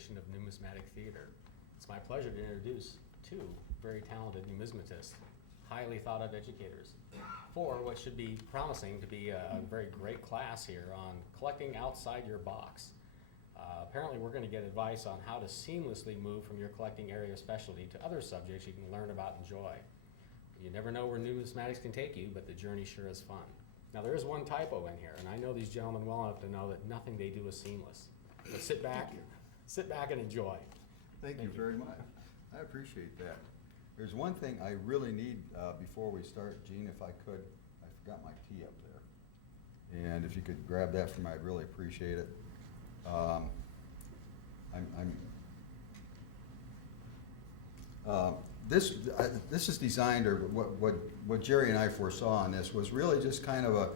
edition of Numismatic Theater. It's my pleasure to introduce two very talented numismatists, highly thought of educators, for what should be promising to be a very great class here on collecting outside your box. Apparently we're going to get advice on how to seamlessly move from your collecting area of specialty to other subjects you can learn about and enjoy. You never know where numismatics can take you, but the journey sure is fun. Now there is one typo in here, and I know these gentlemen well enough to know that nothing they do is seamless. But sit back and enjoy. Thank you very much. I appreciate that. There's one thing I really need before we start, Gene, if I could. I forgot my tea up there. And if you could grab that for me, I'd really appreciate it. This is designed, or what Jerry and I foresaw on this was really just kind of a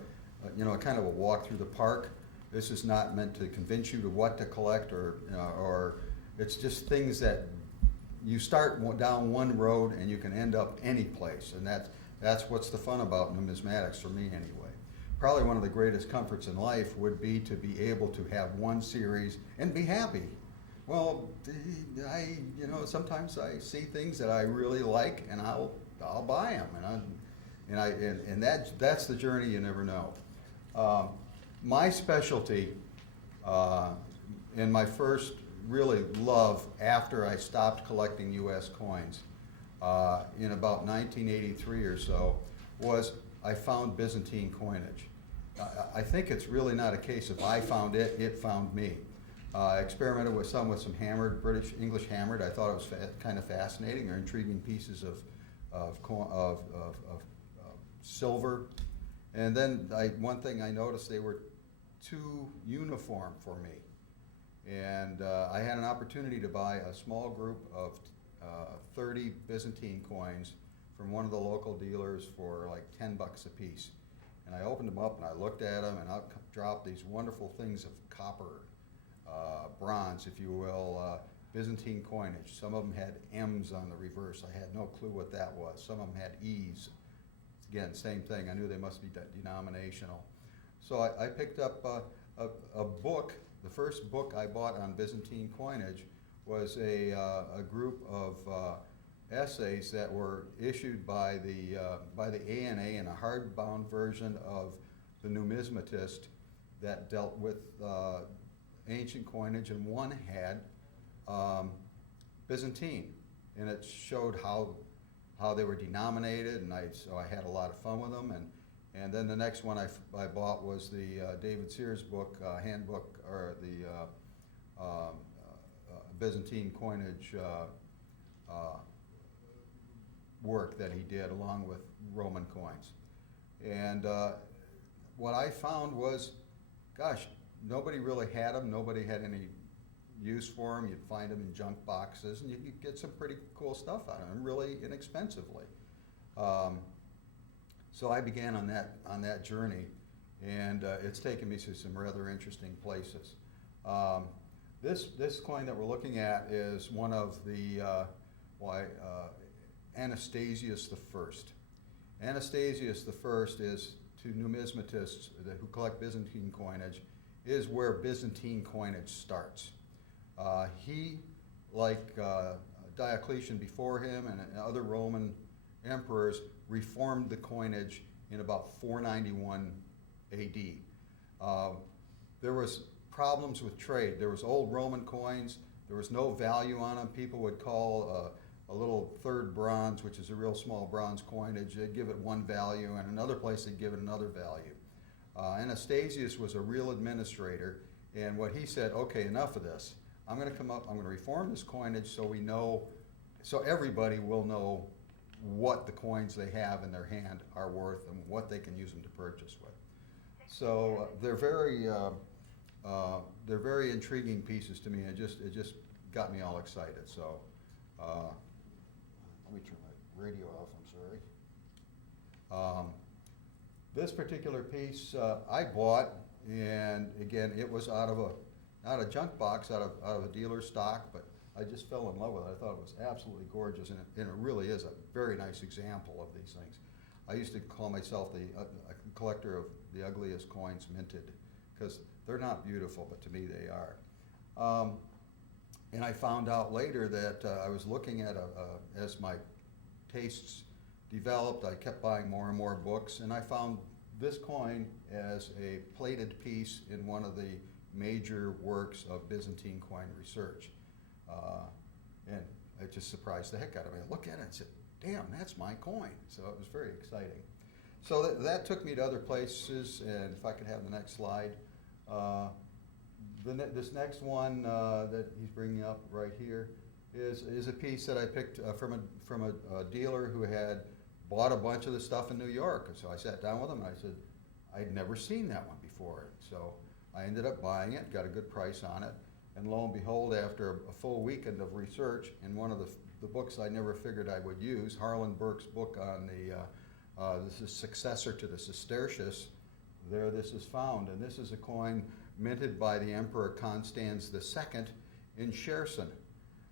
walk through the park. This is not meant to convince you to what to collect, or it's just things that you start down one road and you can end up any place, and that's what's the fun about numismatics for me anyway. Probably one of the greatest comforts in life would be to be able to have one series and be happy. Well, sometimes I see things that I really like, and I'll buy them, and that's the journey you never know. My specialty, and my first really love after I stopped collecting U.S. coins in about 1983 or so, was I found Byzantine coinage. I think it's really not a case of I found it, it found me. I experimented with some hammered, English hammered. I thought it was kind of fascinating, or intriguing pieces of silver. And then one thing I noticed, they were too uniform for me. And I had an opportunity to buy a small group of 30 Byzantine coins from one of the local dealers for like $10 a piece. And I opened them up and I looked at them, and out dropped these wonderful things of copper, bronze, if you will, Byzantine coinage. Some of them had M's on the reverse. I had no clue what that was. Some of them had E's. Again, same thing. I knew they must be denominational. So I picked up a book. The first book I bought on Byzantine coinage was a group of essays that were issued by the ANA in a hardbound version of the Numismatist that dealt with ancient coinage, and one had Byzantine, and it showed how they were denominated, and so I had a lot of fun with them. And then the next one I bought was the David Sears book, handbook, or the Byzantine coinage work that he did along with Roman coins. And what I found was, gosh, nobody really had them. Nobody had any use for them. You'd find them in junk boxes, and you'd get some pretty cool stuff out of them, really inexpensively. So I began on that journey, and it's taken me to some rather interesting places. This coin that we're looking at is one of the Anastasius I. Anastasius I is, to numismatists who collect Byzantine coinage, is where Byzantine coinage starts. He, like Diocletian before him and other Roman emperors, reformed the coinage in about 491 AD. There was problems with trade. There was old Roman coins. There was no value on them. People would call a little third bronze, which is a real small bronze coinage, they'd give it one value, and another place they'd give it another value. Anastasius was a real administrator, and what he said, okay, enough of this. I'm going to reform this coinage so everybody will know what the coins they have in their hand are worth and what they can use them to purchase with. So they're very intriguing pieces to me. It just got me all excited. So let me turn my radio off. I'm sorry. This particular piece I bought, and again, it was not a junk box, out of a dealer's stock, but I just fell in love with it. I thought it was absolutely gorgeous, and it really is a very nice example of these things. I used to call myself a collector of the ugliest coins minted, because they're not beautiful, but to me they are. And I found out later that I was looking at as my tastes developed, I kept buying more and more books, and I found this coin as a plated piece in one of the major works of Byzantine coin research. And it just surprised the heck out of me. I looked at it and said, damn, that's my coin. So it was very exciting. So that took me to other places, and if I could have the next slide. This next one that he's bringing up right here is a piece that I picked from a dealer who had bought a bunch of the stuff in New York. And so I sat down with him and I said, I'd never seen that one before. So I ended up buying it, got a good price on it, and lo and behold, after a full weekend of research, in one of the books I never figured I would use, Harlan Burke's book on this is successor to the Sestertius, there this is found. And this is a coin minted by the Emperor Constans II in Cherson.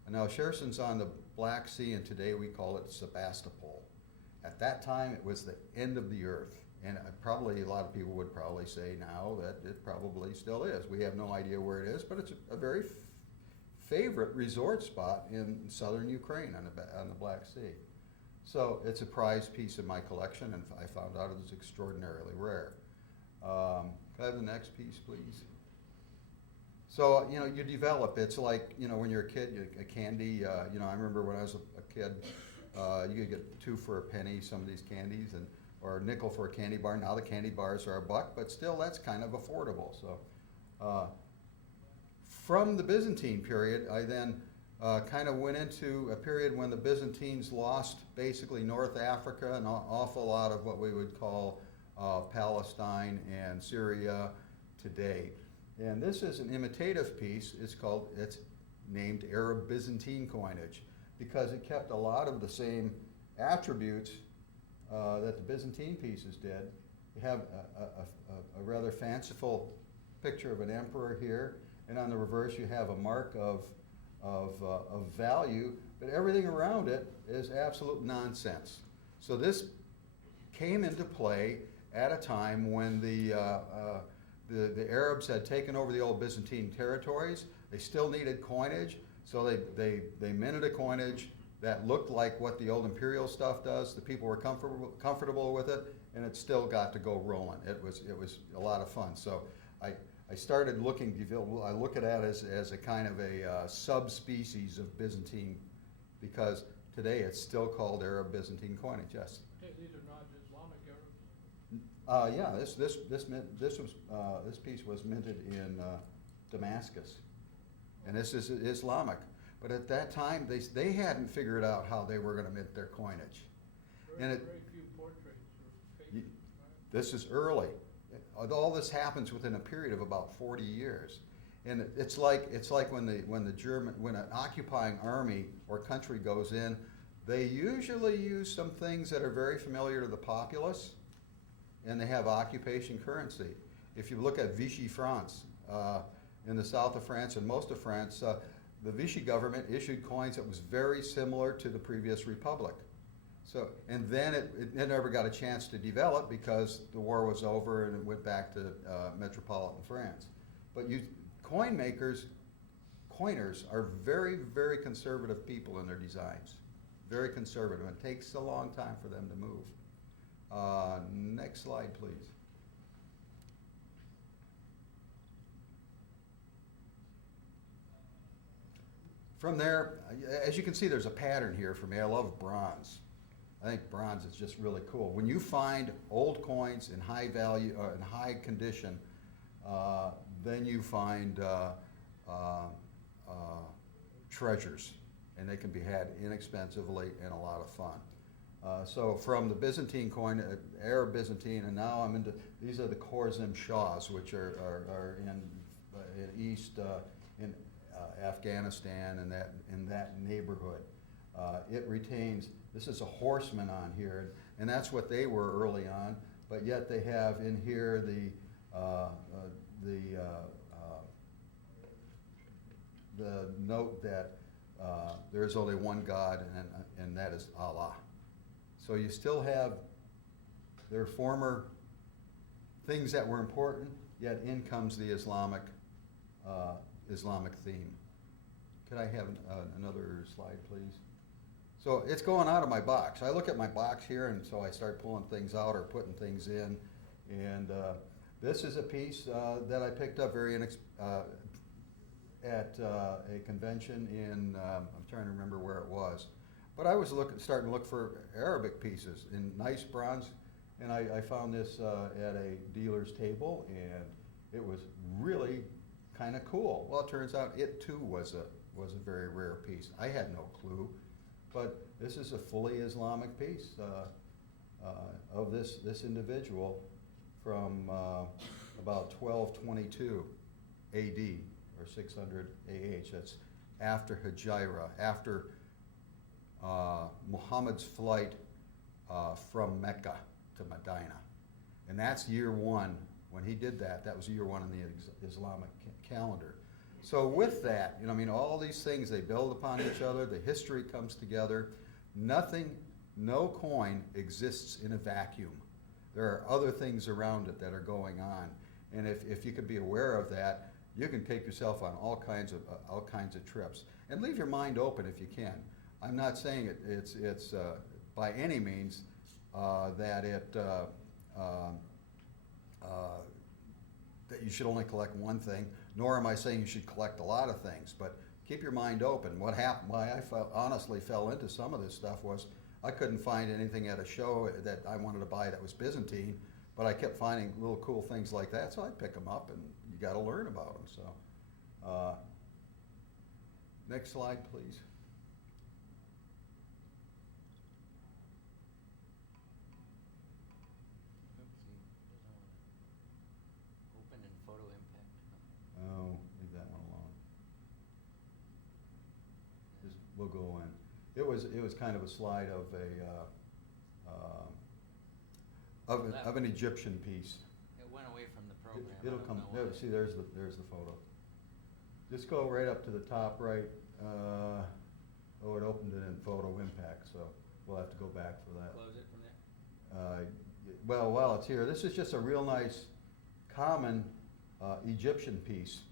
And now Cherson's on the Black Sea, and today we call it Sebastopol. At that time, it was the end of the earth. And probably a lot of people would probably say now that it probably still is. We have no idea where it is, but it's a very favorite resort spot in southern Ukraine on the Black Sea. So it's a prized piece in my collection, and I found out it was extraordinarily rare. Can I have the next piece, please? So, you develop. It's like, when you're a kid, a candy, I remember when I was a kid, you could get 2 for a penny, some of these candies, or a nickel for a candy bar. Now the candy bars are $1, but still that's kind of affordable. So from the Byzantine period, I then kind of went into a period when the Byzantines lost basically North Africa and an awful lot of what we would call Palestine and Syria today. And this is an imitative piece. It's named Arab Byzantine coinage because it kept a lot of the same attributes that the Byzantine pieces did. You have a rather fanciful picture of an emperor here, and on the reverse you have a mark of value, but everything around it is absolute nonsense. So this came into play at a time when the Arabs had taken over the old Byzantine territories. They still needed coinage, so they minted a coinage that looked like what the old imperial stuff does. The people were comfortable with it, and it still got to go rolling. It was a lot of fun. So I started looking. I look at that as a kind of a subspecies of Byzantine, because today it's still called Arab Byzantine coinage. Yes. These are not Islamic Arabs. Yeah, this piece was minted in Damascus, and this is Islamic. But at that time, they hadn't figured out how they were going to mint their coinage. Very few portraits or faces, right? This is early. All this happens within a period of about 40 years. And it's like when an occupying army or country goes in, they usually use some things that are very familiar to the populace, and they have occupation currency. If you look at Vichy France, in the south of France and most of France, the Vichy government issued coins that was very similar to the previous republic. So, and then it never got a chance to develop because the war was over and it went back to metropolitan France. But coiners are very, very conservative people in their designs. Very conservative. It takes a long time for them to move. Next slide, please. From there, as you can see, there's a pattern here for me. I love bronze. I think bronze is just really cool. When you find old coins in high value, in high condition, then you find treasures, and they can be had inexpensively and a lot of fun. So from the Byzantine coin, Arab Byzantine, and now I'm into, these are the Khorzim Shahs, which are in East, in Afghanistan and in that neighborhood. It retains, this is a horseman on here, and that's what they were early on, but yet they have in here the note that there's only one God, and that is Allah. So you still have their former things that were important, yet in comes the Islamic theme. could I have another slide, please? So it's going out of my box. I look at my box here, and so I start pulling things out or putting things in. And this is a piece that I picked up at a convention in, I'm trying to remember where it was. But I was starting to look for Arabic pieces in nice bronze, and I found this at a dealer's table, and it was really kind of cool. Well, it turns out it too was a very rare piece. I had no clue, but this is a fully Islamic piece of this individual from about 1222 AD or 600 AH. That's after Hijra, after Muhammad's flight from Mecca to Medina. And that's year one. When he did that, that was year one in the Islamic calendar. So with that, you know, I mean, all these things, they build upon each other, the history comes together. No coin exists in a vacuum. There are other things around it that are going on. And if you could be aware of that, you can take yourself on all kinds of trips. And leave your mind open if you can. I'm not saying it's by any means that you should only collect one thing, nor am I saying you should collect a lot of things, but keep your mind open. What happened, why I honestly fell into some of this stuff was I couldn't find anything at a show that I wanted to buy that was Byzantine, but I kept finding little cool things like that, so I'd pick them up, and you got to learn about them. So, next slide, please. Open and photo impact. Oh, leave that one alone. We'll go in. It was kind of a slide of an Egyptian piece. It went away from the program. It'll I don't come. know why. See, there's the photo. Just go right up to the top right. Oh, it opened it in photo impact, so we'll have to go back for that. Close it from there? Well, while it's here, this is just a real nice, common Egyptian piece.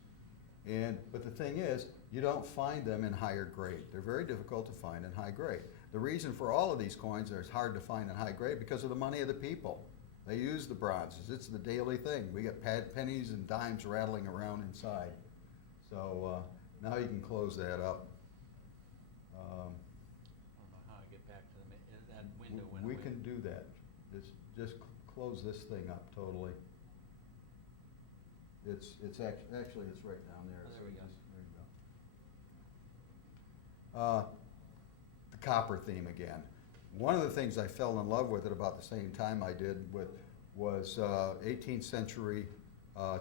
But the thing is, you don't find them in higher grade. They're very difficult to find in high grade. The reason for all of these coins are it's hard to find in high grade because of the money of the people. They use the bronzes. It's the daily thing. We get pennies and dimes rattling around inside. So now you can close that up. I don't know how I get back to that window went We away. can do that. Just close this thing up totally. It's actually it's right down there. Oh, there we go. There you go. The copper theme again. One of the things I fell in love with at about the same time I did was 18th century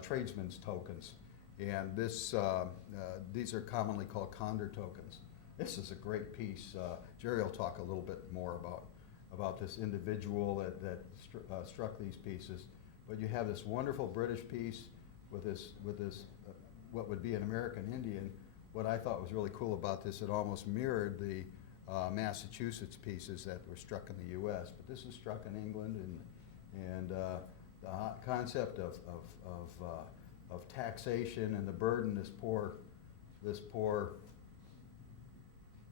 tradesmen's tokens, and these are commonly called condor tokens. This is a great piece. Jerry will talk a little bit more about this individual that struck these pieces. But you have this wonderful British piece with this what would be an American Indian. What I thought was really cool about this, it almost mirrored the Massachusetts pieces that were struck in the U.S. But this is struck in England, and the concept of taxation and the burden this poor,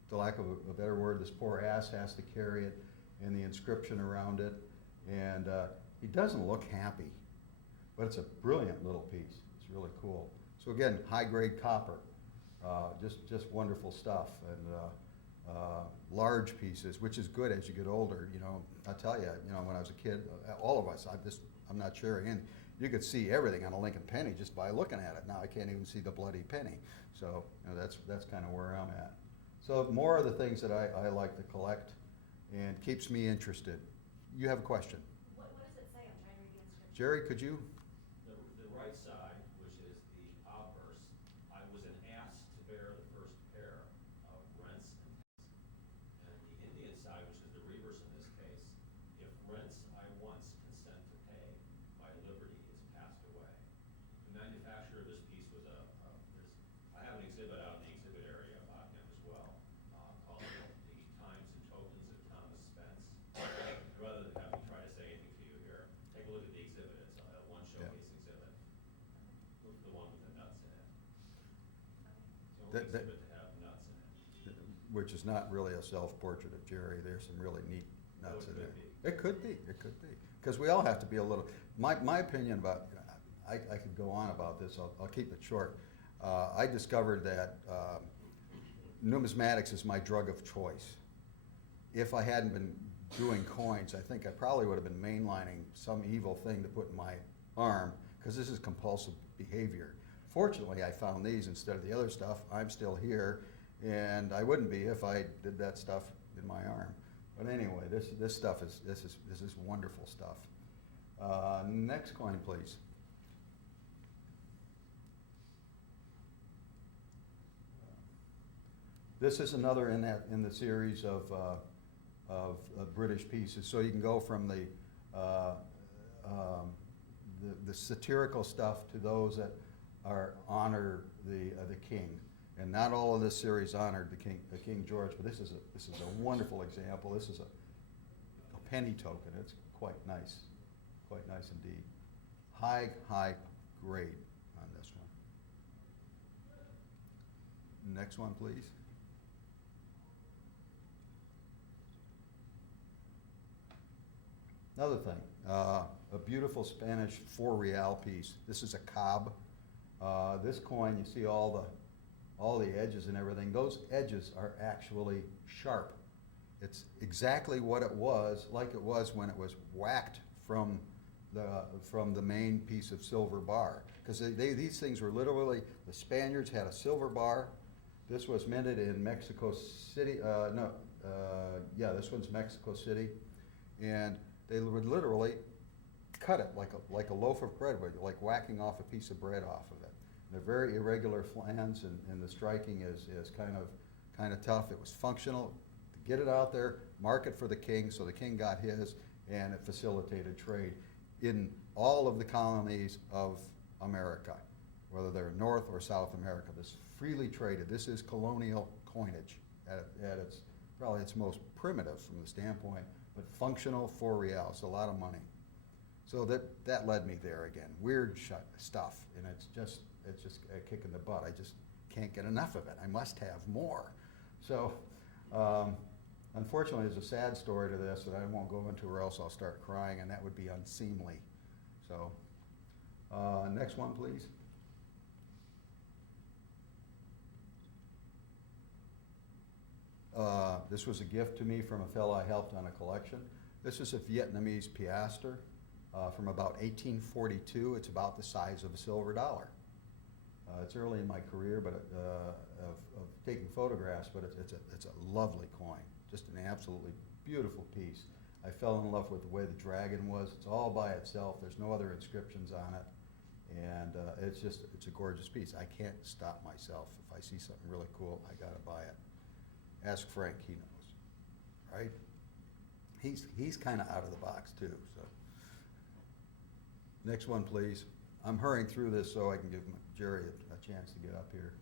for lack of a better word, this poor ass has to carry it, and the inscription around it. And he doesn't look happy, but it's a brilliant little piece. It's really cool. So again, high-grade copper, just wonderful stuff, and large pieces, which is good as you get older. You know, I tell you, when I was a kid, all of us, I'm not sure, and you could see everything on a Lincoln penny just by looking at it. Now I can't even see the bloody penny. So that's kind of where I'm at. So more of the things that I like to collect and keeps me interested. You have a question? What does it say? I'm trying to read the inscription. Jerry, could you? The right side, which is the obverse, I was an ass to bear the first pair of rents and taxes. And the Indian side, which is the reverse in this case, if rents I once consent to pay, my liberty is passed away. The manufacturer of this piece was I have an exhibit out in the exhibit area about him as well, called The Times and Tokens of Thomas Spence. Rather than have me try to say anything to you here, take a look at the exhibit. It's one showcase exhibit. Look at the one with the nuts in it. It's the only exhibit to have nuts which is not really a self-portrait of Jerry. There's some really neat nuts Oh, in it there. could be. It could be, it could be. Because we all have to be a little, my opinion about, I could go on about this, I'll keep it short. I discovered that numismatics is my drug of choice. If I hadn't been doing coins, I think I probably would have been mainlining some evil thing to put in my arm, because this is compulsive behavior. Fortunately, I found these instead of the other stuff. I'm still here, and I wouldn't be if I did that stuff in my arm. But anyway, this stuff is wonderful stuff. Next coin, please. This is another in the series of British pieces. So you can go from the satirical stuff to those that honor the king. And not all of this series honored the King George, but this is a wonderful example. This is a penny token. It's quite nice indeed. High grade on this one. Next one, please. Another thing, a beautiful Spanish 4 real piece. This is a cob. This coin, you see all the edges and everything. Those edges are actually sharp. It's exactly what it was, like it was when it was whacked from the main piece of silver bar. Because these things were literally, the Spaniards had a silver bar. This was minted in Mexico City. This one's Mexico City, and they would literally cut it like a loaf of bread, like whacking off a piece of bread off of it. They're very irregular flans, and the striking is kind of tough. It was functional to get it out there, mark it for the king, so the king got his, and it facilitated trade in all of the colonies of America, whether they're North or South America. This freely traded. This is colonial coinage at its probably its most primitive from the standpoint, but functional 4 real. It's a lot of money. So that led me there again. Weird stuff, and it's just a kick in the butt. I just can't get enough of it. I must have more. So unfortunately, there's a sad story to this that I won't go into, or else I'll start crying, and that would be unseemly. So next one, please. This was a gift to me from a fellow I helped on a collection. This is a Vietnamese piastre from about 1842. It's about the size of a silver dollar. It's early in my career, but of taking photographs, but it's a lovely coin. Just an absolutely beautiful piece. I fell in love with the way the dragon was. It's all by itself. There's no other inscriptions on it, and it's a gorgeous piece. I can't stop myself. If I see something really cool, I gotta buy it. Ask Frank, he knows, right? He's kind of out of the box too. So next one, please. I'm hurrying through this so I can give Jerry a chance to get up here.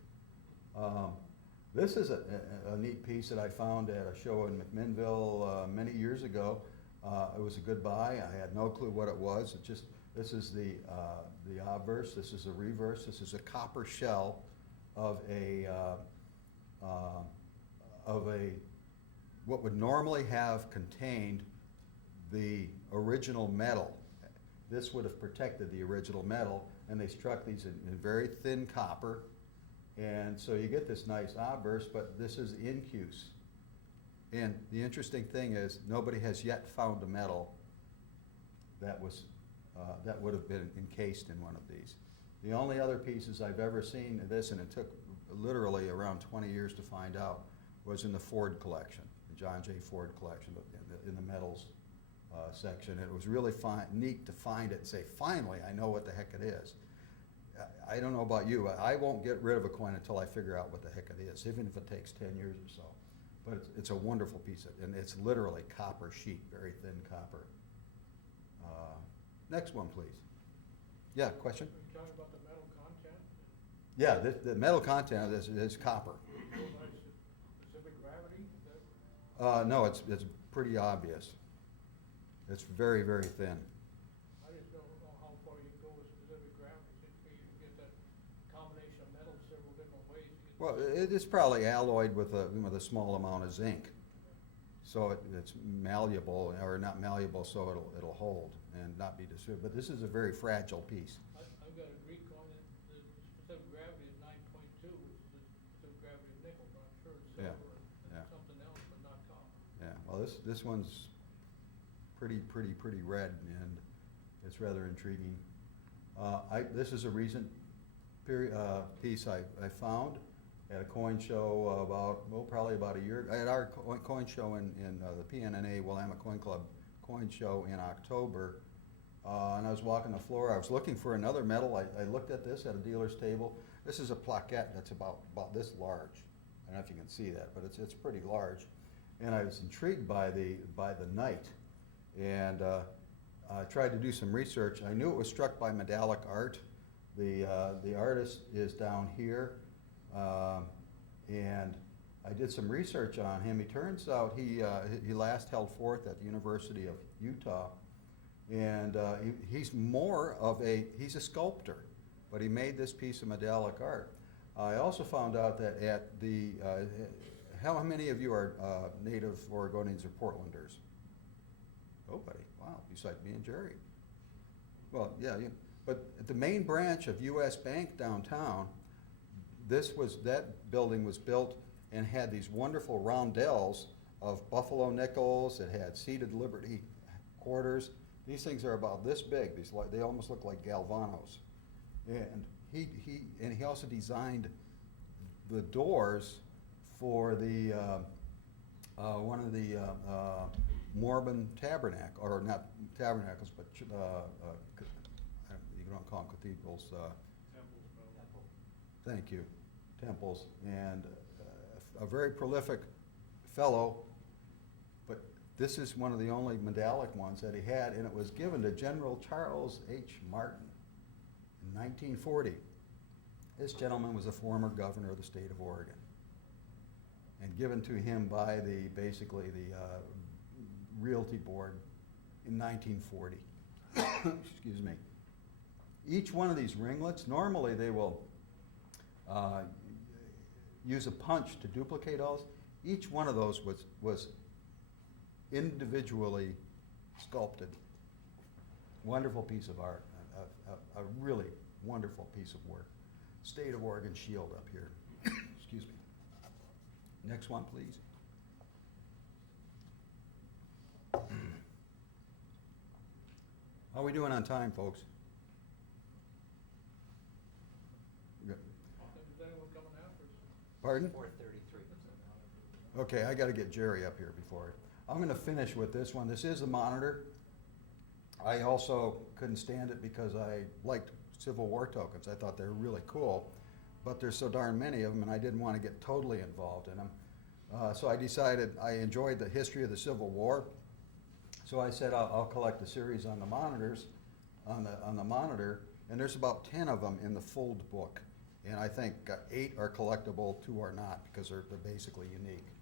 This is a neat piece that I found at a show in McMinnville many years ago. It was a good buy. I had no clue what it was. This is the obverse. This is the reverse. This is a copper shell of a what would normally have contained the original metal. This would have protected the original metal, and they struck these in very thin copper, and so you get this nice obverse, but this is incuse. And the interesting thing is, nobody has yet found a metal that would have been encased in one of these. The only other pieces I've ever seen of this, and it took literally around 20 years to find out, was in the Ford collection, the John J. Ford collection, in the metals section. It was really neat to find it and say, finally, I know what the heck it is. I don't know about you, I won't get rid of a coin until I figure out what the heck it is, even if it takes 10 years or so. But it's a wonderful piece, and it's literally copper sheet, very thin copper. Next one, please. Yeah, question? Are you talking about the metal content? Yeah, the metal content of this is copper. Specific gravity? Is that, No, it's pretty obvious. It's very, very thin. I just don't know how far you can go with specific gravity. Seems to me you can get that combination of metals several different ways to get Well, it is probably alloyed with a small amount of zinc. So it's malleable, or not malleable, so it'll hold and not be disturbed. But this is a very fragile piece. I've got a Greek coin that the specific gravity is 9.2, which is the specific gravity of nickel, but I'm sure it's Yeah, silver yeah. and something else, but not copper. Yeah, well, this one's pretty red, and it's rather intriguing. This is a recent piece I found at a coin show probably about a year, at our coin show in the PNNA Willamette Coin Club coin show in October. And I was walking the floor, I was looking for another metal. I looked at this at a dealer's table. This is a plaquette that's about this large. I don't know if you can see that, but it's pretty large. And I was intrigued by the knight, and I tried to do some research. I knew it was struck by medallic art. The artist is down here, and I did some research on him. He turns out he last held forth at the University of Utah, and he's a sculptor, but he made this piece of medallic art. I also found out that at the how many of you are native Oregonians or Portlanders? Nobody. Wow, besides me and Jerry. Well, yeah, but at the main branch of U.S. Bank downtown, that building was built and had these wonderful roundels of buffalo nickels. It had seated Liberty quarters. These things are about this big. They almost look like galvanos. And he also designed the doors for the one of the Mormon tabernacle, or not tabernacles, but you don't call them cathedrals. Thank you, temples, and a very prolific fellow. But this is one of the only medallic ones that he had, and it was given to General Charles H. Martin in 1940. This gentleman was a former governor of the state of Oregon, and given to him by basically the Realty Board in 1940. Excuse me. Each one of these ringlets, normally they will use a punch to duplicate all this. Each one of those was individually sculpted. Wonderful piece of art, a really wonderful piece of work. State of Oregon shield up here. Excuse me. Next one, please. How are we doing on time, folks? Good. Is anyone coming after us? Pardon? 4:33. Okay, I gotta get Jerry up here before. I'm gonna finish with this one. This is a monitor. I also couldn't stand it because I liked Civil War tokens. I thought they were really cool, but there's so darn many of them, and I didn't want to get totally involved in them. So I decided I enjoyed the history of the Civil War. So I said I'll collect a series on the monitors, on the monitor, and there's about 10 of them in the Fold book. And I think 8 are collectible, 2 are not, because they're basically unique.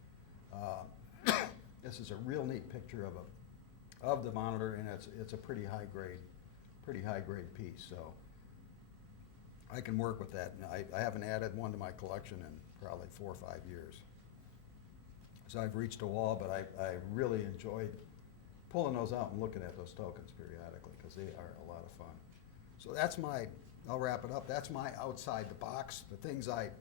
This is a real neat picture of the monitor, and it's a pretty high grade piece. So I can work with that. I haven't added one to my collection in probably 4 or 5 years. So I've reached a wall, but I really enjoyed pulling those out and looking at those tokens periodically, because they are a lot of fun. So I'll wrap it up. That's my outside the box, the things I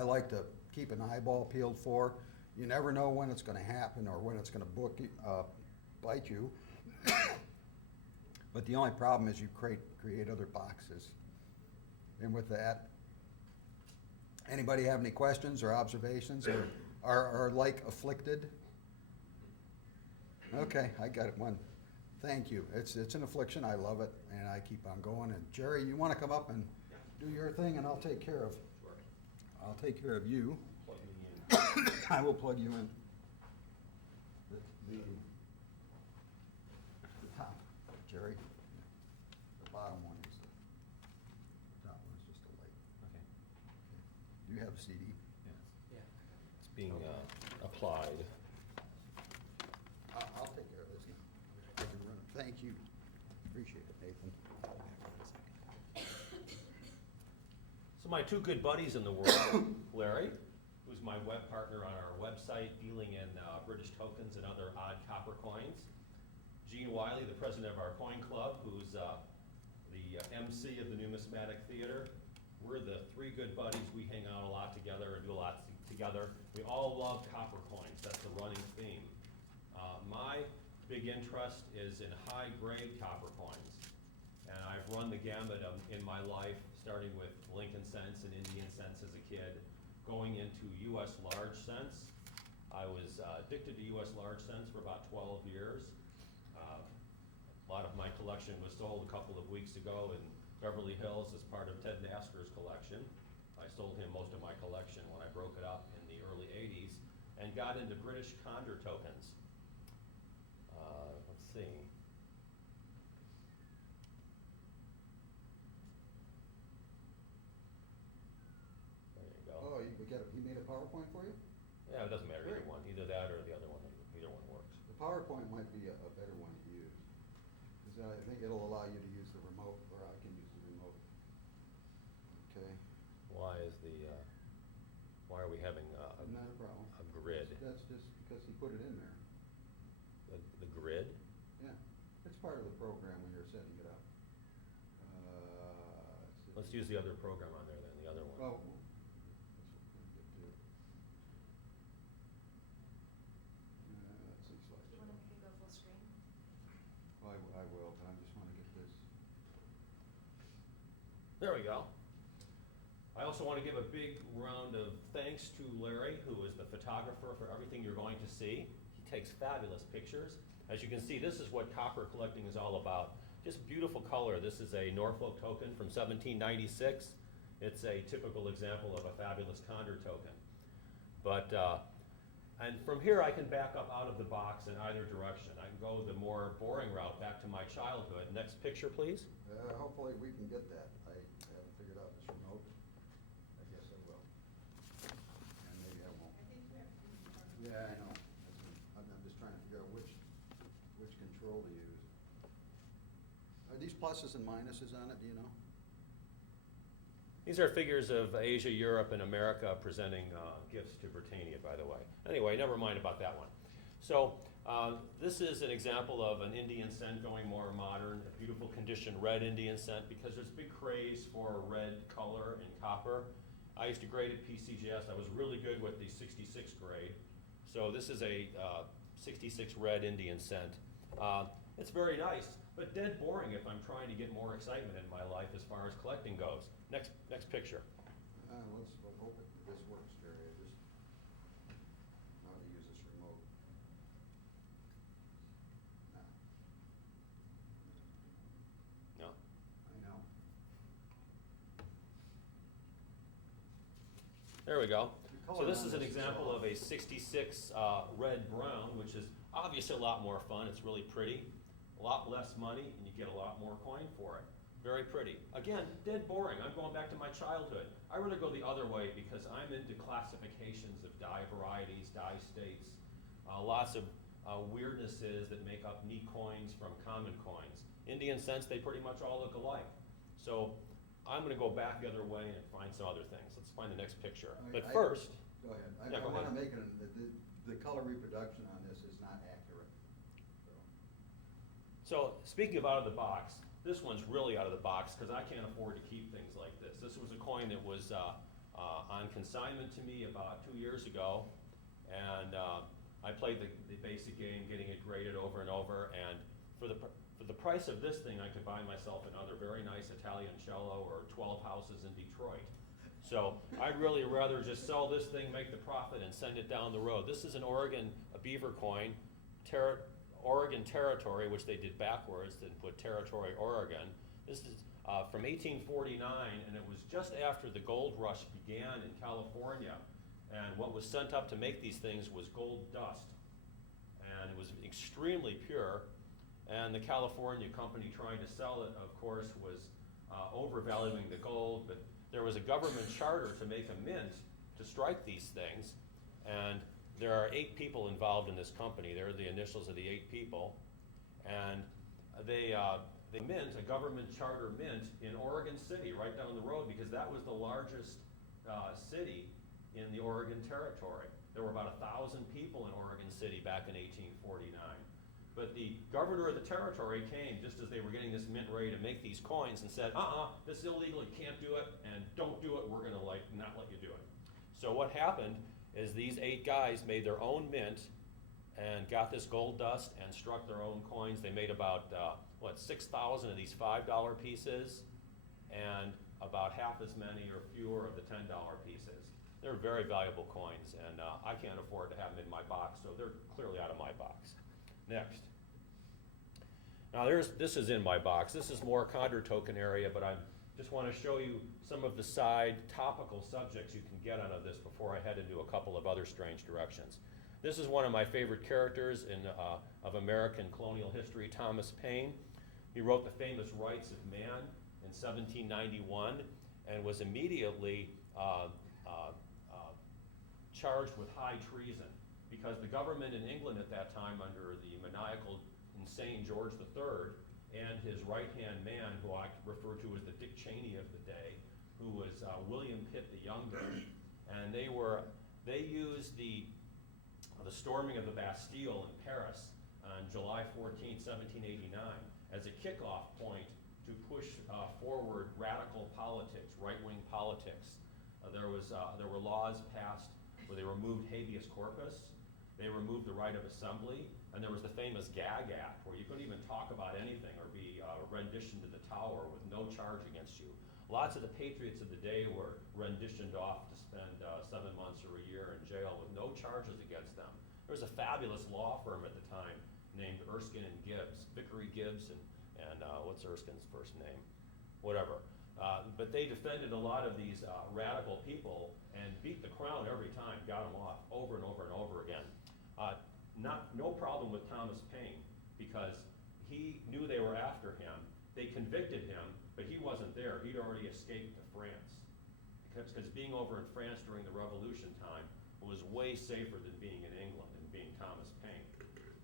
like to keep an eyeball peeled for. You never know when it's gonna happen or when it's gonna bite you. But the only problem is you create other boxes. And with that, anybody have any questions or observations, or are like afflicted? Okay, I got it one. Thank you. It's an affliction. I love it, and I keep on going. And Jerry, you want to come up and do your thing, and I'll take care of. I'll take care of you. Plug me in. I will plug you in. The top, Jerry. The bottom one is the top one is just a light. Okay. Do you have a CD? Yeah. It's being applied. I'll take care of this now. I can run it. Thank you. Appreciate it, Nathan. So my two good buddies in the world, Larry, who's my web partner on our website dealing in British tokens and other odd copper coins. Gene Wiley, the president of our coin club, who's the MC of the Numismatic Theater. We're the three good buddies. We hang out a lot together and do a lot together. We all love copper coins. That's the running theme. My big interest is in high-grade copper coins. And I've run the gamut in my life, starting with Lincoln cents and Indian cents as a kid, going into U.S. large cents. I was addicted to U.S. large cents for about 12 years. A lot of my collection was sold a couple of weeks ago in Beverly Hills as part of Ted Naster's collection. I sold him most of my collection when I broke it up in the early 80s and got into British Condor tokens. Let's see. There you go. Oh, he made a PowerPoint for you? Yeah, it doesn't matter, either Great. one, either that or the other one, either one works. The PowerPoint might be a better one to use, because I think it'll allow you to use the remote, or I can use the remote. Okay, Why are we having not a problem. a grid? That's just because he put it in there. The grid? Yeah, it's part of the program when you're setting it up. Let's use the other program on there then, the other one. Well, that's what we're gonna get to. Let's see, slide. Do you want to make it go full screen? Well, I will, but I just wanna get this. There we go. I also want to give a big round of thanks to Larry, who is the photographer for everything you're going to see. He takes fabulous pictures. As you can see, this is what copper collecting is all about. Just beautiful color. This is a Norfolk token from 1796. It's a typical example of a fabulous Condor token. But, and from here I can back up out of the box in either direction. I can go the more boring route back to my childhood. Next picture, please. Hopefully we can get that. I haven't figured out this remote. I guess I will. And maybe I won't. Yeah, I know. I'm just trying to figure out which control to use. Are these pluses and minuses on it, do you know? These are figures of Asia, Europe, and America presenting gifts to Britannia, by the way. Anyway, never mind about that one. So this is an example of an Indian cent going more modern, a beautiful condition red Indian cent, because there's a big craze for red color in copper. I used to grade at PCGS. I was really good with the 66 grade. So this is a 66 red Indian cent. It's very nice, but dead boring if I'm trying to get more excitement in my life as far as collecting goes. Next picture. Let's hope this works, Jerry. I just know how to use this remote. No. I know. There we go. The So color this on is an this is example all- of a 66 red-brown, which is obviously a lot more fun. It's really pretty. A lot less money, and you get a lot more coin for it. Very pretty. Again, dead boring. I'm going back to my childhood. I really go the other way because I'm into classifications of die varieties, die states, lots of weirdnesses that make up neat coins from common coins. Indian cents, they pretty much all look alike. So I'm going to go back the other way and find some other things. Let's find the next picture. But first, Go ahead. Yeah, I go want to ahead. make it, the color reproduction on this is not accurate. so speaking of out of the box, this one's really out of the box because I can't afford to keep things like this. This was a coin that was on consignment to me about 2 years ago, and I played the basic game, getting it graded over and over, and for the price of this thing, I could buy myself another very nice Italian cello or 12 houses in Detroit. So I'd really rather just sell this thing, make the profit, and send it down the road. This is an Oregon, a beaver coin, Oregon Territory, which they did backwards and put Territory Oregon. This is from 1849, and it was just after the gold rush began in California. And what was sent up to make these things was gold dust. And it was extremely pure. And the California company trying to sell it, of course, was overvaluing the gold, but there was a government charter to make a mint to strike these things. And there are 8 people involved in this company. They're the initials of the 8 people. And they they mint, a government charter mint, in Oregon City, right down the road, because that was the largest city in the Oregon Territory. There were about 1,000 people in Oregon City back in 1849. But the governor of the territory came just as they were getting this mint ready to make these coins and said, this is illegal, you can't do it, and don't do it, we're gonna not let you do it. So what happened is these 8 guys made their own mint and got this gold dust and struck their own coins. They made about, 6,000 of these $5 pieces and about half as many or fewer of the $10 pieces. They're very valuable coins, and I can't afford to have them in my box, so they're clearly out of my box. Next. Now this is in my box. This is more Condor token area, but I just want to show you some of the side topical subjects you can get out of this before I head into a couple of other strange directions. This is one of my favorite characters of American colonial history, Thomas Paine. He wrote the famous Rights of Man in 1791 and was immediately charged with high treason because the government in England at that time, under the maniacal, insane George III and his right-hand man, who I refer to as the Dick Cheney of the day, who was William Pitt the Younger, and they used the storming of the Bastille in Paris on July 14, 1789, as a kickoff point to push forward radical politics, right-wing politics. There were laws passed where they removed habeas corpus, they removed the right of assembly, and there was the famous Gag Act, where you couldn't even talk about anything or be renditioned to the tower with no charge against you. Lots of the patriots of the day were renditioned off to spend 7 months or a year in jail with no charges against them. There was a fabulous law firm at the time named Erskine and Gibbs, Vickery Gibbs, and what's Erskine's first name? Whatever. But they defended a lot of these radical people and beat the crown every time, got them off over and over and over again. No problem with Thomas Paine, because he knew they were after him. They convicted him, but he wasn't there. He'd already escaped to France. Because being over in France during the Revolution time was way safer than being in England and being Thomas Paine.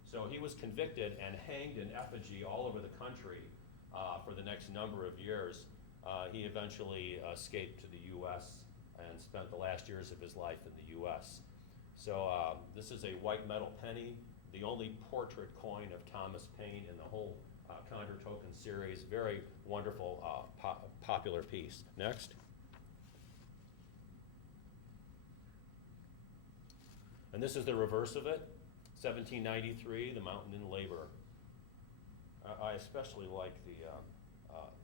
So he was convicted and hanged in effigy all over the country for the next number of years. He eventually escaped to the U.S. and spent the last years of his life in the U.S. So this is a white metal penny, the only portrait coin of Thomas Paine in the whole Condor token series. Very wonderful, popular piece. Next. And this is the reverse of it, 1793, the Mountain in Labor. I especially like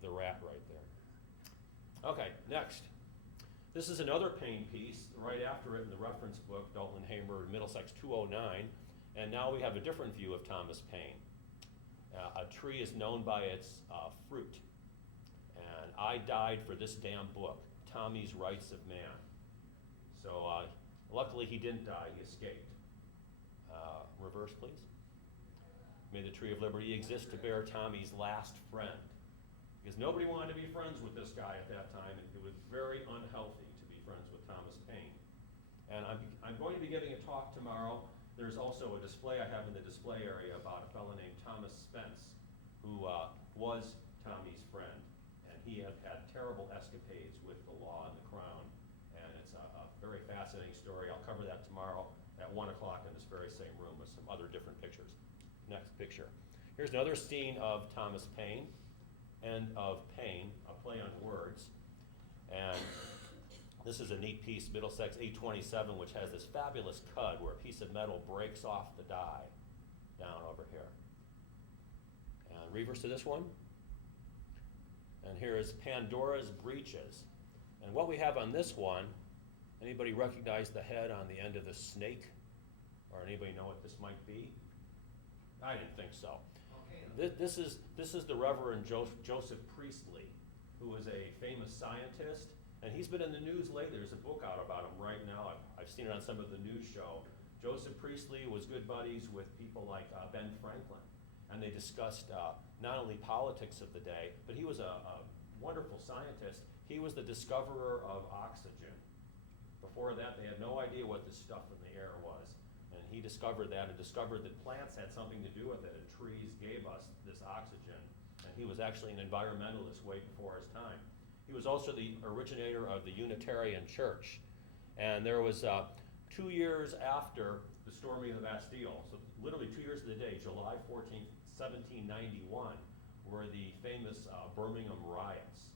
the rat right there. Okay, next. This is another Paine piece, right after it in the reference book, Dalton Hamer, Middlesex 209, and now we have a different view of Thomas Paine. A tree is known by its fruit, and I died for this damn book, Tommy's Rights of Man. So luckily he didn't die, he escaped. Reverse, please. May the tree of liberty exist to bear Tommy's last friend. Because nobody wanted to be friends with this guy at that time, and it was very unhealthy to be friends with Thomas Paine. And I'm going to be giving a talk tomorrow. There's also a display I have in the display area about a fellow named Thomas Spence, who was Tommy's friend. And he had terrible escapades with the law and the crown. And it's a very fascinating story. I'll cover that tomorrow at 1 o'clock in this very same room with some other different pictures. Next picture. Here's another scene of Thomas Paine and of Paine, a play on words. And this is a neat piece, Middlesex 827, which has this fabulous cud where a piece of metal breaks off the die down over here. And reverse to this one. And here is Pandora's Breeches. And what we have on this one, anybody recognize the head on the end of the snake? Or anybody know what this might be? I didn't think so. This is the Reverend Joseph Priestley, who is a famous scientist, and he's been in the news lately. There's a book out about him right now. I've seen it on some of the news show. Joseph Priestley was good buddies with people like Ben Franklin, and they discussed not only politics of the day, but he was a wonderful scientist. He was the discoverer of oxygen. Before that, they had no idea what this stuff in the air was. And he discovered that and discovered that plants had something to do with it, and trees gave us this oxygen. And he was actually an environmentalist way before his time. He was also the originator of the Unitarian Church. And there was 2 years after the storming of the Bastille, so literally 2 years to the day, July 14th, 1791, were the famous Birmingham riots.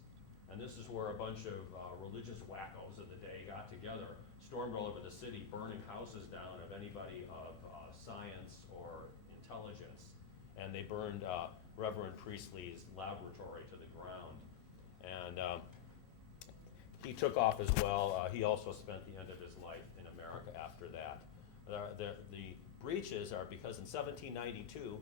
And this is where a bunch of religious wackos of the day got together, stormed all over the city, burning houses down of anybody of science or intelligence. And they burned Reverend Priestley's laboratory to the ground. And he took off as well. He also spent the end of his life in America after that. The breaches are because in 1792,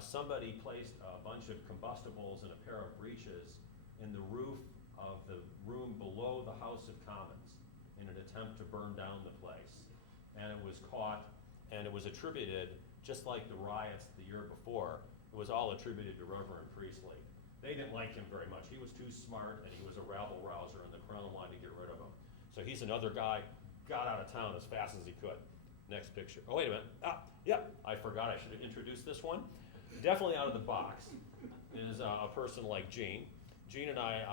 somebody placed a bunch of combustibles in a pair of breeches in the roof of the room below the House of Commons in an attempt to burn down the place. And it was caught, and it was attributed, just like the riots the year before, it was all attributed to Reverend Priestley. They didn't like him very much. He was too smart, and he was a rabble-rouser, and the Crown wanted to get rid of him. So he's another guy, got out of town as fast as he could. Next picture. Oh, wait a minute. Yep, I forgot I should have introduced this one. Definitely out of the box is a person like Gene. Gene and I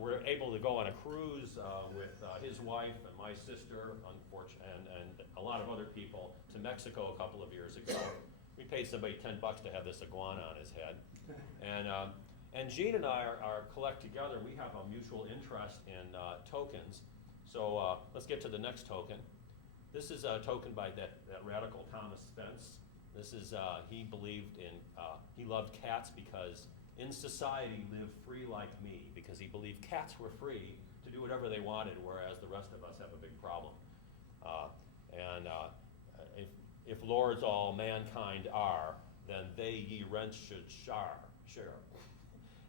were able to go on a cruise with his wife and my sister, and a lot of other people to Mexico a couple of years ago. We paid somebody $10 to have this iguana on his head. And Gene and I collect together. We have a mutual interest in tokens. So let's get to the next token. This is a token by that radical Thomas Spence. This is, he believed in, he loved cats because in society live free like me, because he believed cats were free to do whatever they wanted, whereas the rest of us have a big problem. If lords all mankind are, then they ye rents should share.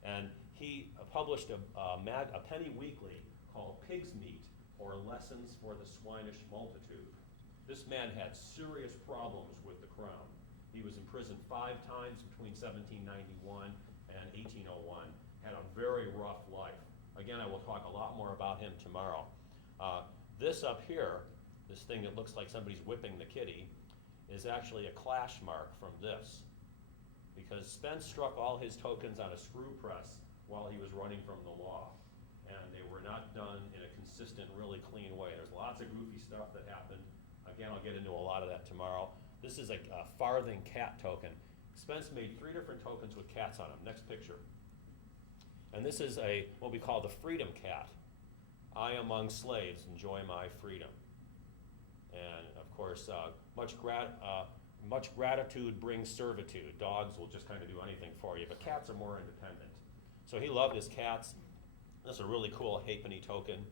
And he published a penny weekly called Pig's Meat, or Lessons for the Swinish Multitude. This man had serious problems with the crown. He was imprisoned 5 times between 1791 and 1801, had a very rough life. Again, I will talk a lot more about him tomorrow. This up here, this thing that looks like somebody's whipping the kitty, is actually a clash mark from this, because Spence struck all his tokens on a screw press while he was running from the law, and they were not done in a consistent, really clean way. There's lots of goofy stuff that happened. Again, I'll get into a lot of that tomorrow. This is a farthing cat token. Spence made 3 different tokens with cats on them. Next picture. And this is what we call the freedom cat. I among slaves enjoy my freedom. And of course, much gratitude brings servitude. Dogs will just kind of do anything for you, but cats are more independent. So he loved his cats. This is a really cool halfpenny token.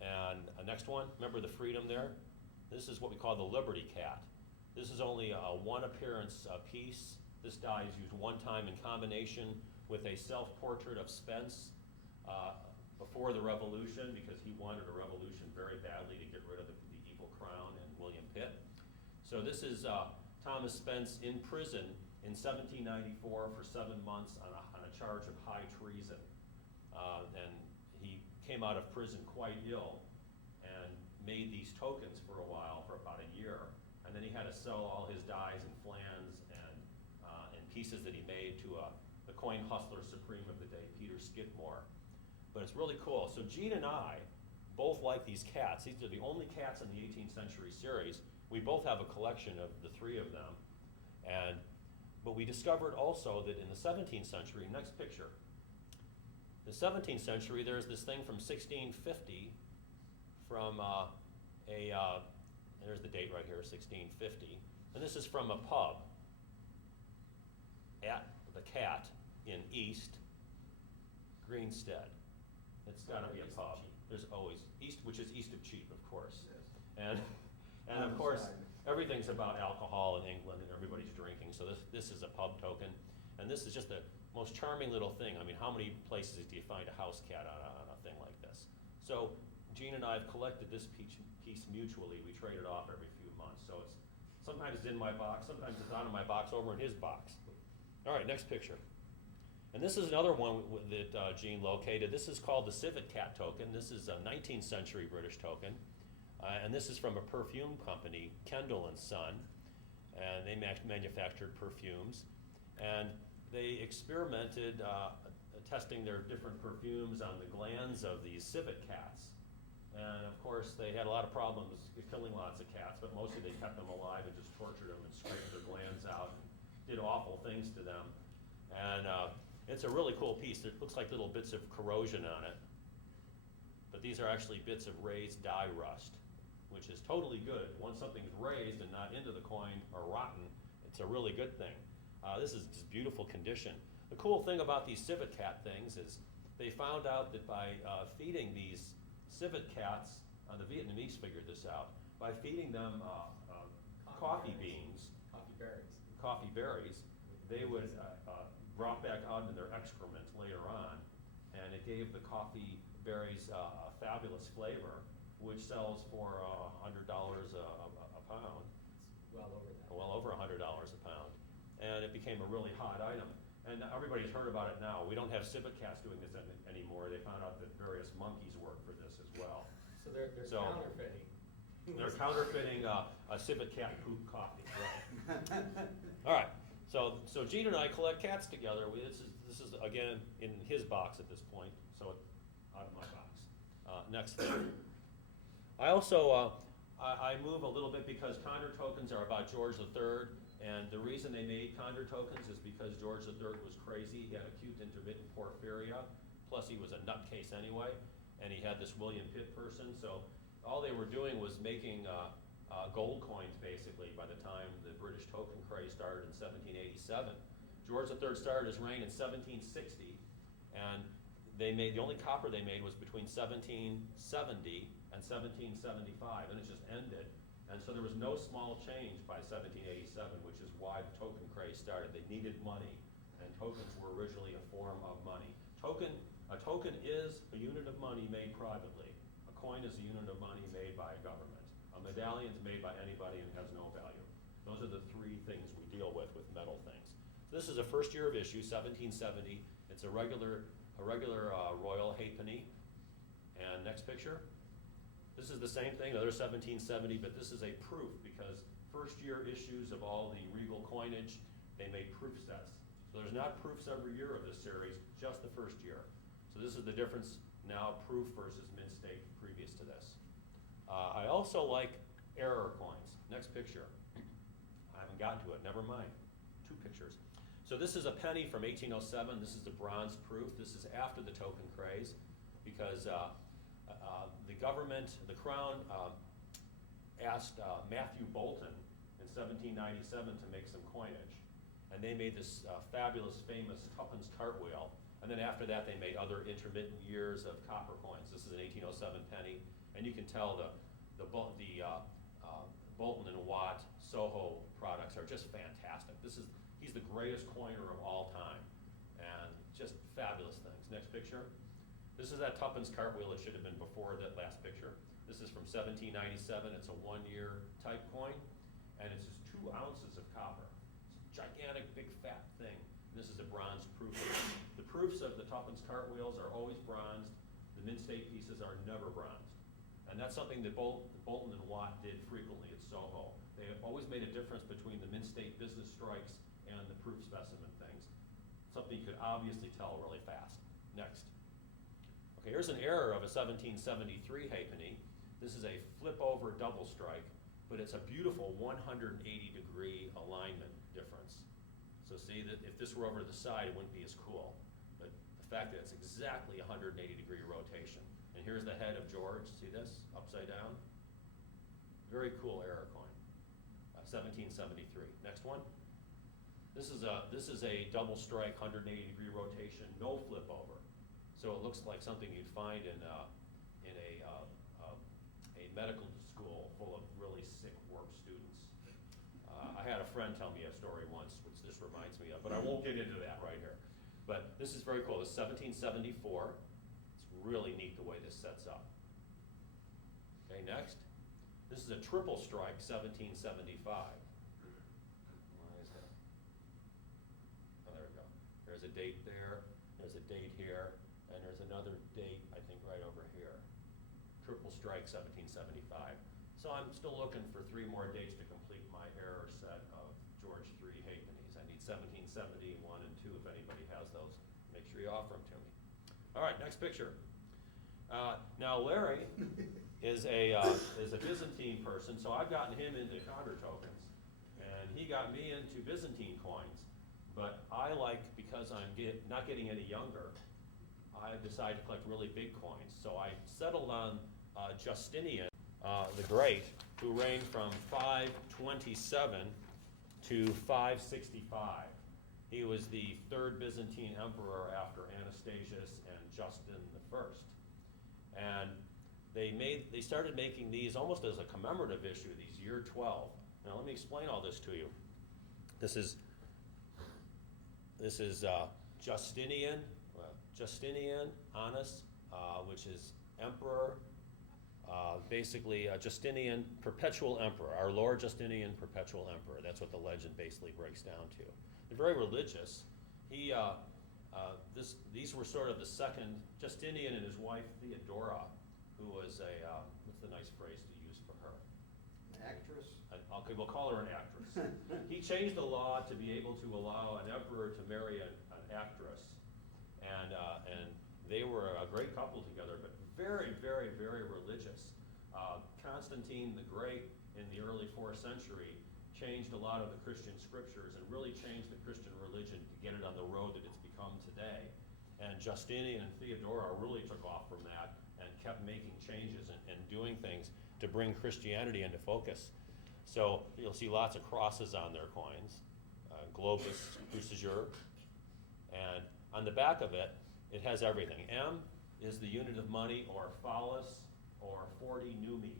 And next one, remember the freedom there? This is what we call the Liberty Cat. This is only a 1 appearance piece. This die is used 1 time in combination with a self-portrait of Spence before the Revolution, because he wanted a revolution very badly to get rid of the evil crown and William Pitt. So this is Thomas Spence in prison in 1794 for 7 months on a charge of high treason. And he came out of prison quite ill and made these tokens for a while, for about a year. And then he had to sell all his dies and flans and pieces that he made to the coin hustler supreme of the day, Peter Skidmore. But it's really cool. So Gene and I both like these cats. These are the only cats in the 18th century series. We both have a collection of the 3 of them. But we discovered also that in the 17th century, next picture, the 17th century, there's this thing from 1650 from there's the date right here, 1650. And this is from a pub at the Cat in East Greenstead. It's gotta be a pub. There's always East, which is east of Cheap, of course. And of course, everything's about alcohol in England and everybody's drinking. So this is a pub token. And this is just the most charming little thing. I mean, how many places do you find a house cat on a thing like this? So Gene and I have collected this piece mutually. We trade it off every few months. So sometimes it's in my box, sometimes it's out of my box over in his box. All right, next picture. And this is another one that Gene located. This is called the Civet Cat token. This is a 19th century British token. And this is from a perfume company, Kendall and Son. And they manufactured perfumes. And they experimented testing their different perfumes on the glands of these civet cats. And of course, they had a lot of problems killing lots of cats, but mostly they kept them alive and just tortured them and scraped their glands out and did awful things to them. And it's a really cool piece. It looks like little bits of corrosion on it. But these are actually bits of raised dye rust, which is totally good. Once something's raised and not into the coin or rotten, it's a really good thing. This is just beautiful condition. The cool thing about these civet cat things is they found out that by feeding these civet cats, the Vietnamese figured this out, by feeding them coffee beans, coffee berries, they would drop back out in their excrement later on, and it gave the coffee berries a fabulous flavor, which sells for $100 a pound. Well over that. Well over $100 a pound, and it became a really hot item. And everybody's heard about it now. We don't have civet cats doing this anymore. They found out that various monkeys work for this as well. So they're counterfeiting. They're counterfeiting a civet cat poop coffee. Right. All right. So Gene and I collect cats together. This is again in his box at this point, so out of my box. Next thing. I also I move a little bit because Condor tokens are about George III, and the reason they made Condor tokens is because George III was crazy. He had acute intermittent porphyria, plus he was a nutcase anyway, and he had this William Pitt person. So all they were doing was making gold coins basically by the time the British token craze started in 1787. George III started his reign in 1760, and the only copper they made was between 1770 and 1775, and it just ended. And so there was no small change by 1787, which is why the token craze started. They needed money, and tokens were originally a form of money. A token is a unit of money made privately. A coin is a unit of money made by a government. A medallion is made by anybody and has no value. Those are the three things we deal with metal things. So this is a first year of issue, 1770. It's a regular royal halfpenny. And next picture. This is the same thing, another 1770, but this is a proof because first year issues of all the regal coinage, they made proof sets. So there's not proofs every year of this series, just the first year. So this is the difference now, proof versus mint state previous to this. I also like error coins. Next picture. I haven't gotten to it, never mind. Two pictures. So this is a penny from 1807. This is the bronze proof. This is after the token craze because the government, the Crown, asked Matthew Bolton in 1797 to make some coinage. And they made this fabulous, famous tuppence cartwheel. And then after that, they made other intermittent years of copper coins. This is an 1807 penny. And you can tell the Bolton and Watt Soho products are just fantastic. He's the greatest coiner of all time. And just fabulous things. Next picture. This is that tuppence cartwheel. It should have been before that last picture. This is from 1797. It's a 1-year type coin, and it's just 2 ounces of copper. It's a gigantic, big, fat thing. And this is a bronze proof. The proofs of the tuppence cartwheels are always bronzed. The mint state pieces are never bronzed. And that's something that Bolton and Watt did frequently at Soho. They have always made a difference between the mint state business strikes and the proof specimen things. Something you could obviously tell really fast. Next. Okay, here's an error of a 1773 halfpenny. This is a flip-over double strike, but it's a beautiful 180-degree alignment difference. So see that if this were over to the side, it wouldn't be as cool. But the fact that it's exactly 180-degree rotation. And here's the head of George. See this? Upside down. Very cool error coin. 1773. Next one. This is a double strike, 180-degree rotation, no flip over. So it looks like something you'd find in a medical school full of really sick work students. I had a friend tell me a story once, which this reminds me of, but I won't get into that right here. But this is very cool. It's 1774. It's really neat the way this sets up. Okay, next. This is a triple strike, 1775. Where is that? Oh, there we go. There's a date there. There's a date here. And there's another date, I think, right over here. Triple strike, 1775. So I'm still looking for 3 more dates to complete my error set of George III halfpennies. I need 1770, 1 and 2. If offer them to me. All right, next picture. Now Larry is a Byzantine person, so I've gotten him into counter tokens, and he got me into Byzantine coins. But I like, because I'm not getting any younger, I decided to collect really big coins. So I settled on Justinian the Great, who reigned from 527 to 565. He was the third Byzantine emperor after Anastasius and Justin I. And they started making these almost as a commemorative issue, these year 12. Now let me explain all this to you. This is Justinian Annus, which is emperor, basically Justinian, perpetual emperor, our Lord Justinian, perpetual emperor. That's what the legend basically breaks down to. They're very religious. These were sort of the second, Justinian and his wife Theodora, who was what's the nice phrase to use for her? An actress? Okay, we'll call her an actress. He changed the law to be able to allow an emperor to marry an actress, and they were a great couple together, but very, very, very religious. Constantine the Great in the early 4th century changed a lot of the Christian scriptures and really changed the Christian religion to get it on the road that it's become today. And Justinian and Theodora really took off from that and kept making changes and doing things to bring Christianity into focus. So you'll see lots of crosses on their coins, globus cruciger, and on the back of it, it has everything. M is the unit of money, or phallus, or 40 numi.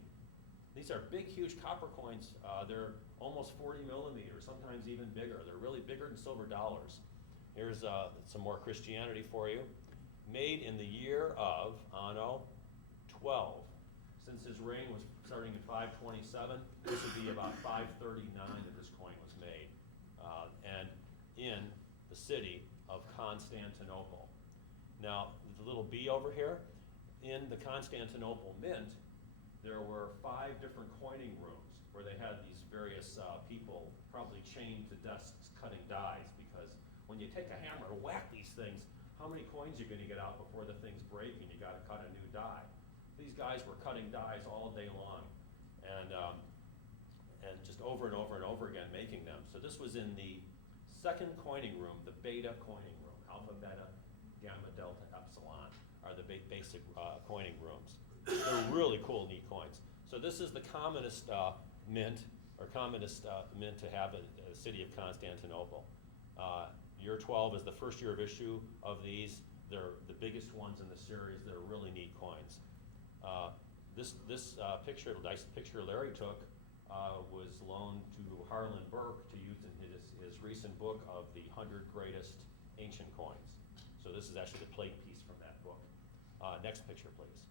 These are big, huge copper coins. They're almost 40 millimeters, sometimes even bigger. They're really bigger than silver dollars. Here's some more Christianity for you. Made in the year of Anno 12. Since his reign was starting in 527, this would be about 539 that this coin was made. And in the city of Constantinople. Now, the little B over here, in the Constantinople Mint, there were 5 different coining rooms where they had these various people probably chained to desks cutting dies, because when you take a hammer to whack these things, how many coins are you going to get out before the thing's breaking? You got to cut a new die. These guys were cutting dies all day long, and just over and over and over again making them. So this was in the second coining room, the beta coining room. Alpha, beta, gamma, delta, epsilon are the basic coining rooms. They're really cool, neat coins. So this is the commonest mint, or commonest mint to have in the city of Constantinople. Year 12 is the first year of issue of these. They're the biggest ones in the series. They're really neat coins. This picture, nice picture Larry took, was loaned to Harlan Burke to use in his recent book of the 100 greatest ancient coins. So this is actually the plate piece from that book. Next picture, please.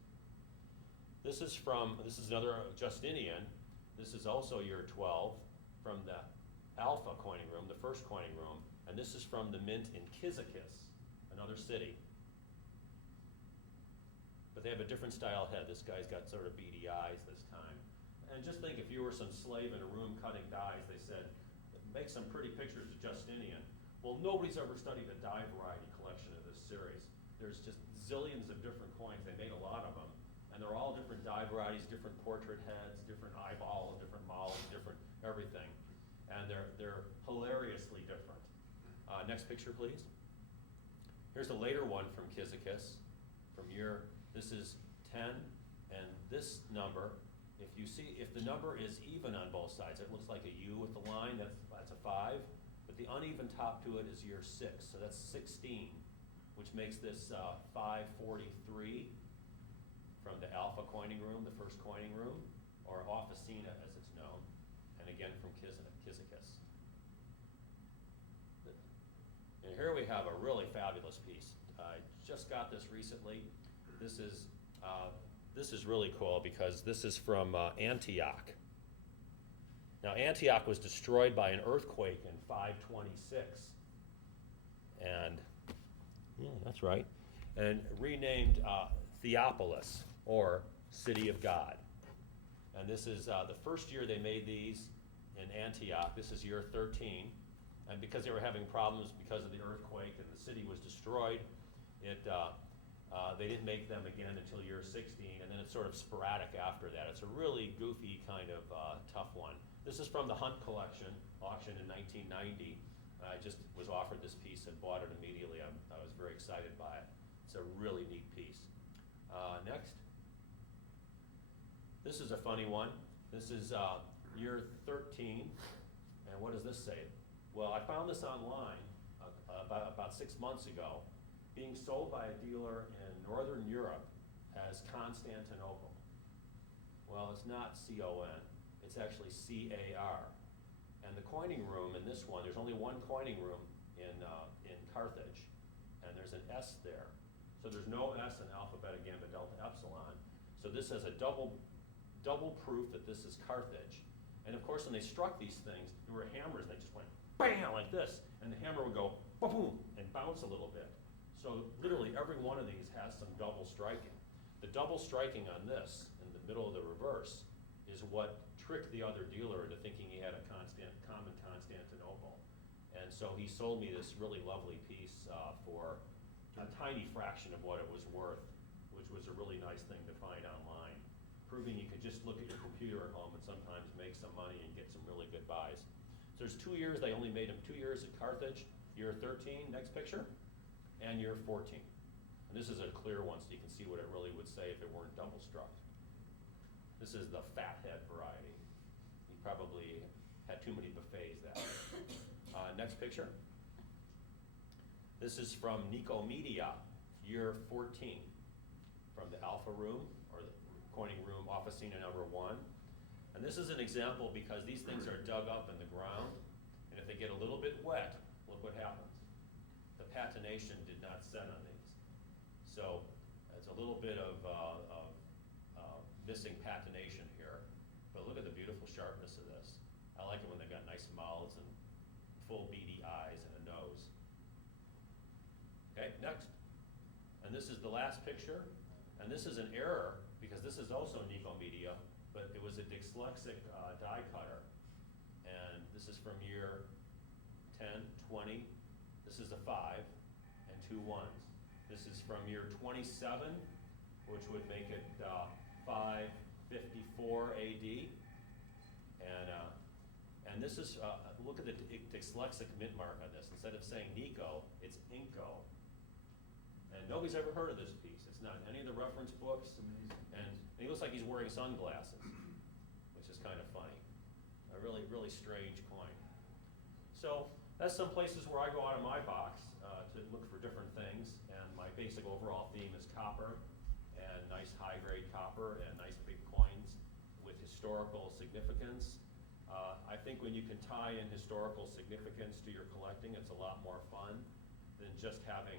This is another Justinian. This is also year 12 from the Alpha coining room, the first coining room, and this is from the mint in Cyzicus, another city. But they have a different style head. This guy's got sort of beady eyes this time. And just think, if you were some slave in a room cutting dies, they said, make some pretty pictures of Justinian. Well, nobody's ever studied the die variety collection of this series. There's just zillions of different coins. They made a lot of them. And they're all different die varieties, different portrait heads, different eyeballs, different mouths, different everything. And they're hilariously different. Next picture, please. Here's a later one from Cyzicus, this is 10, and this number, if the number is even on both sides, it looks like a U with the line, that's a 5, but the uneven top to it is year 6, so that's 16, which makes this 543 from the Alpha coining room, the first coining room, or Officina as it's known, and again from Cyzicus. And here we have a really fabulous piece. I just got this recently. This is really cool because this is from Antioch. Now Antioch was destroyed by an earthquake in 526, and yeah, that's right, and renamed Theopolis, or City of God. And this is the first year they made these in Antioch. This is year 13. And because they were having problems because of the earthquake and the city was destroyed, They didn't make them again until year 16, and then it's sort of sporadic after that. It's a really goofy kind of tough one. This is from the Hunt collection, auction in 1990. I just was offered this piece and bought it immediately. I was very excited by it. It's a really neat piece. Next. This is a funny one. This is year 13, and what does this say? Well, I found this online about 6 months ago, being sold by a dealer in Northern Europe as Constantinople. Well, it's not C-O-N, it's actually C-A-R. And the coining room in this one, there's only one coining room in Carthage, and there's an S there. So there's no S in alpha, beta, gamma, delta, epsilon. So this has a double proof that this is Carthage. And of course, when they struck these things, there were hammers, and they just went bam, like this, and the hammer would go boom, and bounce a little bit. So literally every one of these has some double striking. The double striking on this, in the middle of the reverse, is what tricked the other dealer into thinking he had a common Constantinople. And so he sold me this really lovely piece for a tiny fraction of what it was worth, which was a really nice thing to find online, proving you could just look at your computer at home and sometimes make some money and get some really good buys. So there's 2 years, they only made them 2 years at Carthage, year 13, next picture, and year 14. And this is a clear one, so you can see what it really would say if it weren't double struck. This is the fathead variety. He probably had too many buffets that way. Next picture. This is from Nicomedia, year 14, from the Alpha Room, or the coining room, Officina number 1. And this is an example because these things are dug up in the ground, and if they get a little bit wet, look what happens. The patination did not set on these. So it's a little bit of missing patination here, but look at the beautiful sharpness of this. I like it when they've got nice mouths and full beady eyes and a nose. Okay, next. And this is the last picture, and this is an error because this is also Nicomedia, but it was a dyslexic die cutter, and this is from year 10, 20. This is a 5 and 2 1s. This is from year 27, which would make it 554 AD. And this is, look at the dyslexic mint mark on this. Instead of saying Nico, it's Inco. And nobody's ever heard of this piece. It's not in any of the reference books. And he looks like he's wearing sunglasses, which is kind of funny. A really, really strange coin. So that's some places where I go out of my box to look for different things. And my basic overall theme is copper, and nice high-grade copper, and nice big coins with historical significance. I think when you can tie in historical significance to your collecting, it's a lot more fun than just having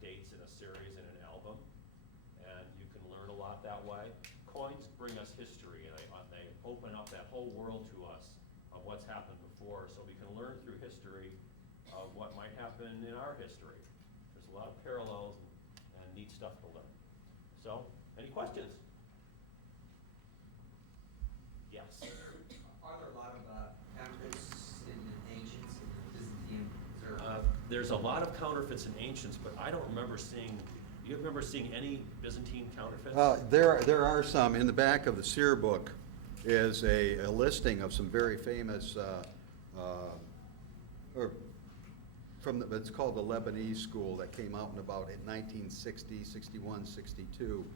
dates in a series in an album. And you can learn a lot that way. Coins bring us history, and they open up that whole world to us of what's happened before, so we can learn through history of what might happen in our history. There's a lot of parallels and neat stuff to learn. So, any questions? Yes. Are there a lot of counterfeits in ancients and Byzantine? There's a lot of counterfeits in ancients, but I don't remember seeing. Do you remember seeing any Byzantine counterfeits? There are some. In the back of the Seer book is a listing of some very famous, it's called the Lebanese school that came out in about 1960, 61, 62.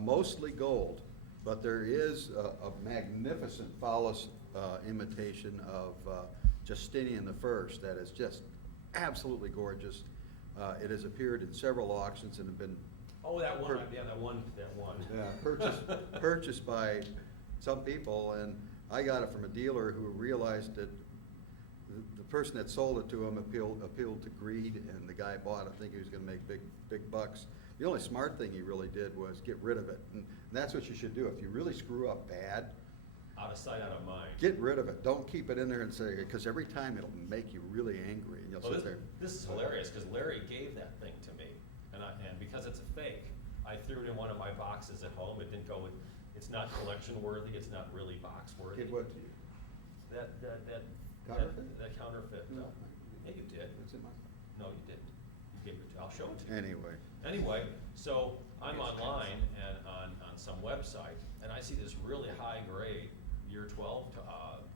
Mostly gold, but there is a magnificent phallus imitation of Justinian I that is just absolutely gorgeous. It has appeared in several auctions and have been That one. purchased by some people, and I got it from a dealer who realized that the person that sold it to him appealed to greed, and the guy bought it thinking he was going to make big bucks. The only smart thing he really did was get rid of it, and that's what you should do. If you really screw up bad, Out of sight, out of mind. get rid of it. Don't keep it in there and say, because every time it'll make you really angry, and you'll sit there. This is hilarious because Larry gave that thing to me, and because it's a fake, I threw it in one of my boxes at home. It didn't go with. It's not collection worthy. It's not really box worthy. Give what to you? That Counterfeit? That counterfeit. No. Yeah, you did. It's in my. No, you didn't. I'll show it to you. Anyway, Anyway, so I'm online and on some website, and I see this really high grade year 12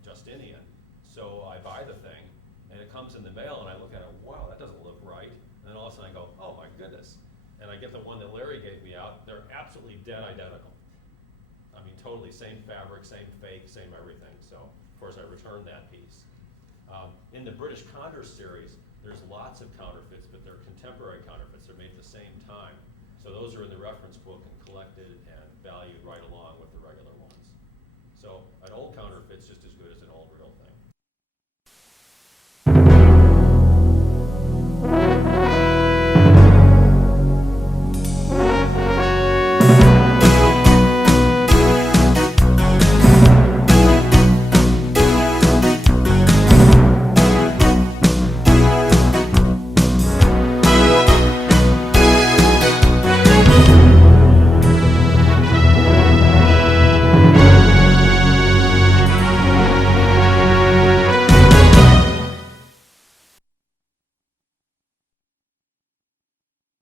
Justinian. So I buy the thing, and it comes in the mail, and I look at it, wow, that doesn't look right. And then all of a sudden I go, oh my goodness. And I get the one that Larry gave me out, they're absolutely dead identical. I mean, totally same fabric, same fake, same everything. So, of course, I returned that piece. In the British Condor series, there's lots of counterfeits, but they're contemporary counterfeits. They're made at the same time. So those are in the reference book and collected and valued right along with the regular ones. So an old counterfeit's just as good as an old real thing.